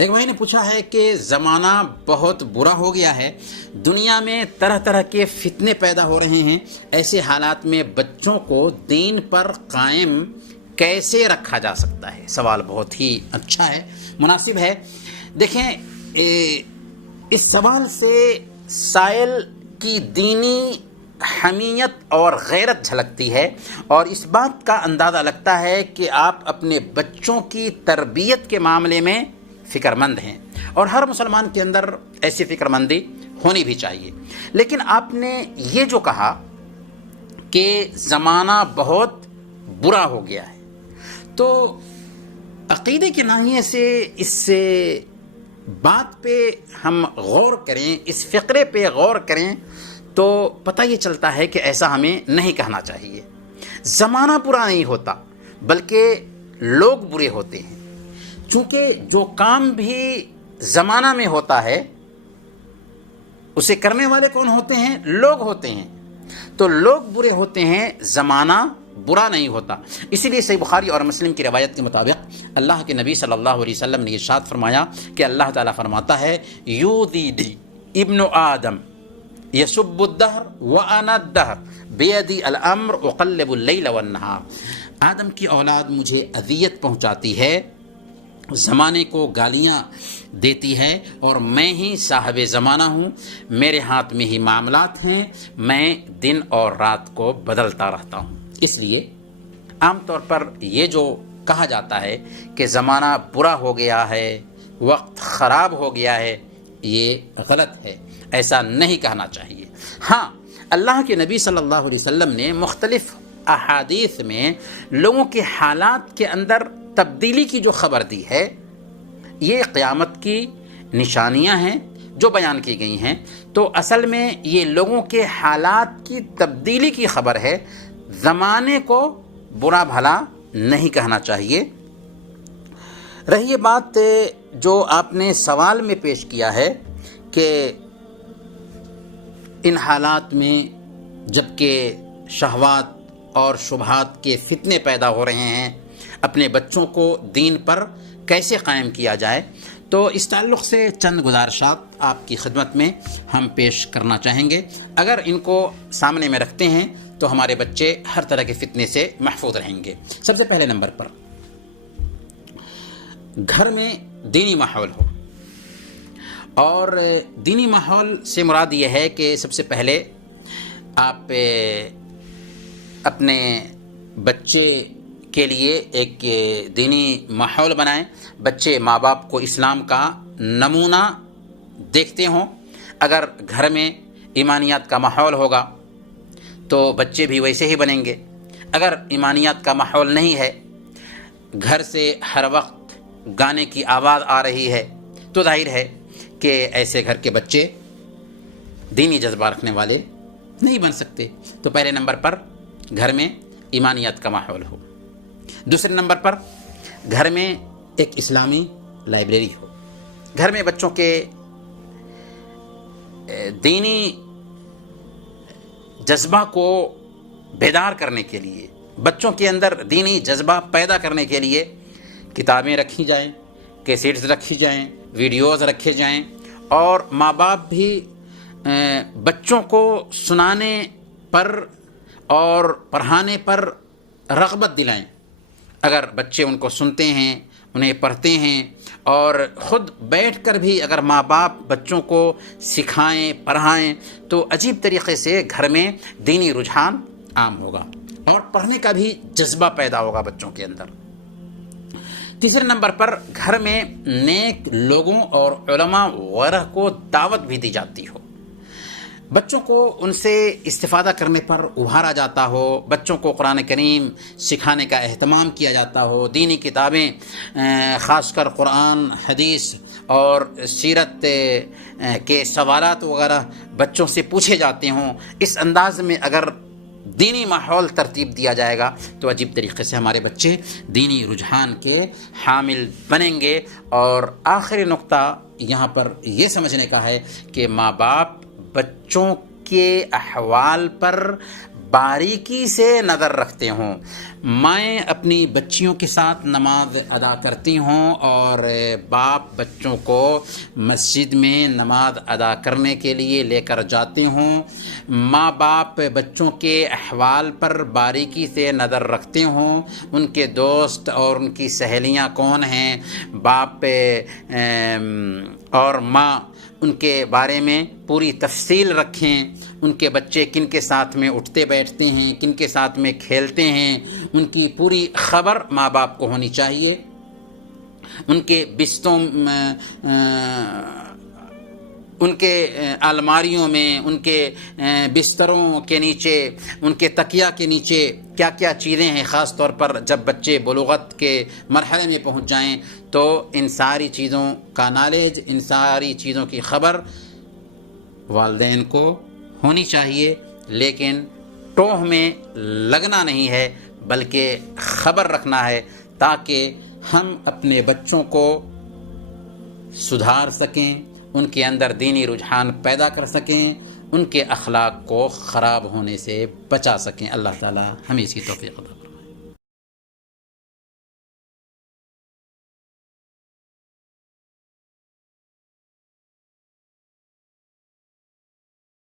ایک بھائی نے پوچھا ہے کہ زمانہ بہت برا ہو گیا ہے، دنیا میں طرح طرح کے فتنے پیدا ہو رہے ہیں، ایسے حالات میں بچوں کو دین پر قائم کیسے رکھا جا سکتا ہے؟ سوال بہت ہی اچھا ہے، مناسب ہے۔ دیکھیں، اس سوال سے سائل کی دینی حمیت اور غیرت جھلکتی ہے، اور اس بات کا اندازہ لگتا ہے کہ آپ اپنے بچوں کی تربیت کے معاملے میں فکر مند ہیں، اور ہر مسلمان کے اندر ایسی فکر مندی ہونی بھی چاہیے۔ لیکن آپ نے یہ جو کہا کہ زمانہ بہت برا ہو گیا ہے، تو عقیدے کے ناحیے سے اس بات پہ ہم غور کریں، اس فقرے پہ غور کریں، تو پتہ یہ چلتا ہے کہ ایسا ہمیں نہیں کہنا چاہیے۔ زمانہ برا نہیں ہوتا، بلکہ لوگ برے ہوتے ہیں، چونکہ جو کام بھی زمانہ میں ہوتا ہے اسے کرنے والے کون ہوتے ہیں؟ لوگ ہوتے ہیں۔ تو لوگ برے ہوتے ہیں، زمانہ برا نہیں ہوتا۔ اسی لیے صحیح بخاری اور مسلم کی روایت کے مطابق اللہ کے نبی صلی اللہ علیہ وسلم نے ارشاد فرمایا کہ اللہ تعالیٰ فرماتا ہے، یودی ابن آدم یسب الدہر وانا الدہر بیدی الامر اقلب اللیل والنہار۔ آدم کی اولاد مجھے اذیت پہنچاتی ہے، زمانے کو گالیاں دیتی ہے، اور میں ہی صاحب زمانہ ہوں، میرے ہاتھ میں ہی معاملات ہیں، میں دن اور رات کو بدلتا رہتا ہوں۔ اس لیے عام طور پر یہ جو کہا جاتا ہے کہ زمانہ برا ہو گیا ہے، وقت خراب ہو گیا ہے، یہ غلط ہے، ایسا نہیں کہنا چاہیے۔ ہاں، اللہ کے نبی صلی اللہ علیہ وسلم نے مختلف احادیث میں لوگوں کے حالات کے اندر تبدیلی کی جو خبر دی ہے، یہ قیامت کی نشانیاں ہیں جو بیان کی گئی ہیں، تو اصل میں یہ لوگوں کے حالات کی تبدیلی کی خبر ہے، زمانے کو برا بھلا نہیں کہنا چاہیے۔ رہی یہ بات جو آپ نے سوال میں پیش کیا ہے کہ ان حالات میں جب کہ شہوات اور شبہات کے فتنے پیدا ہو رہے ہیں، اپنے بچوں کو دین پر کیسے قائم کیا جائے، تو اس تعلق سے چند گزارشات آپ کی خدمت میں ہم پیش کرنا چاہیں گے۔ اگر ان کو سامنے میں رکھتے ہیں تو ہمارے بچے ہر طرح کے فتنے سے محفوظ رہیں گے۔ سب سے پہلے نمبر پر گھر میں دینی ماحول ہو، اور دینی ماحول سے مراد یہ ہے کہ سب سے پہلے آپ اپنے بچے کے لیے ایک دینی ماحول بنائیں، بچے ماں باپ کو اسلام کا نمونہ دیکھتے ہوں۔ اگر گھر میں ایمانیات کا ماحول ہوگا تو بچے بھی ویسے ہی بنیں گے۔ اگر ایمانیات کا ماحول نہیں ہے، گھر سے ہر وقت گانے کی آواز آ رہی ہے، تو ظاہر ہے کہ ایسے گھر کے بچے دینی جذبہ رکھنے والے نہیں بن سکتے۔ تو پہلے نمبر پر گھر میں ایمانیات کا ماحول ہو۔ دوسرے نمبر پر گھر میں ایک اسلامی لائبریری ہو۔ گھر میں بچوں کے دینی جذبہ کو بیدار کرنے کے لیے، بچوں کے اندر دینی جذبہ پیدا کرنے کے لیے کتابیں رکھی جائیں، کیسیٹس رکھی جائیں، ویڈیوز رکھے جائیں، اور ماں باپ بھی بچوں کو سنانے پر اور پڑھانے پر رغبت دلائیں۔ اگر بچے ان کو سنتے ہیں، انہیں پڑھتے ہیں، اور خود بیٹھ کر بھی اگر ماں باپ بچوں کو سکھائیں، پڑھائیں، تو عجیب طریقے سے گھر میں دینی رجحان عام ہوگا، اور پڑھنے کا بھی جذبہ پیدا ہوگا بچوں کے اندر۔ تیسرے نمبر پر گھر میں نیک لوگوں اور علماء وغیرہ کو دعوت بھی دی جاتی ہو، بچوں کو ان سے استفادہ کرنے پر ابھارا جاتا ہو، بچوں کو قرآن کریم سکھانے کا اہتمام کیا جاتا ہو، دینی کتابیں خاص کر قرآن، حدیث اور سیرت کے سوالات وغیرہ بچوں سے پوچھے جاتے ہوں۔ اس انداز میں اگر دینی ماحول ترتیب دیا جائے گا تو عجیب طریقے سے ہمارے بچے دینی رجحان کے حامل بنیں گے۔ اور آخری نقطہ یہاں پر یہ سمجھنے کا ہے کہ ماں باپ بچوں کے احوال پر باریکی سے نظر رکھتے ہوں۔ میں اپنی بچیوں کے ساتھ نماز ادا کرتی ہوں اور باپ بچوں کو مسجد میں نماز ادا کرنے کے لیے لے کر جاتے ہوں۔ ماں باپ بچوں کے احوال پر باریکی سے نظر رکھتے ہوں، ان کے دوست اور ان کی سہیلیاں کون ہیں، باپ اور ماں ان کے بارے میں پوری تفصیل رکھیں، ان کے بچے کن کے ساتھ میں اٹھتے بیٹھتے ہیں، کن کے ساتھ میں کھیلتے ہیں، ان کی پوری خبر ماں باپ کو ہونی چاہیے۔ ان کے بستروں ان کے الماریوں میں، ان کے بستروں کے نیچے، ان کے تکیہ کے نیچے کیا کیا چیزیں ہیں، خاص طور پر جب بچے بلوغت کے مرحلے میں پہنچ جائیں تو ان ساری چیزوں کا نالج، ان ساری چیزوں کی خبر والدین کو ہونی چاہیے، لیکن ٹوہ میں لگنا نہیں ہے بلکہ خبر رکھنا ہے تاکہ ہم اپنے بچوں کو سدھار سکیں، ان کے اندر دینی رجحان پیدا کر سکیں، ان کے اخلاق کو خراب ہونے سے بچا سکیں۔ اللہ تعالی ہمیں اس کی توفیق عطا فرمائے۔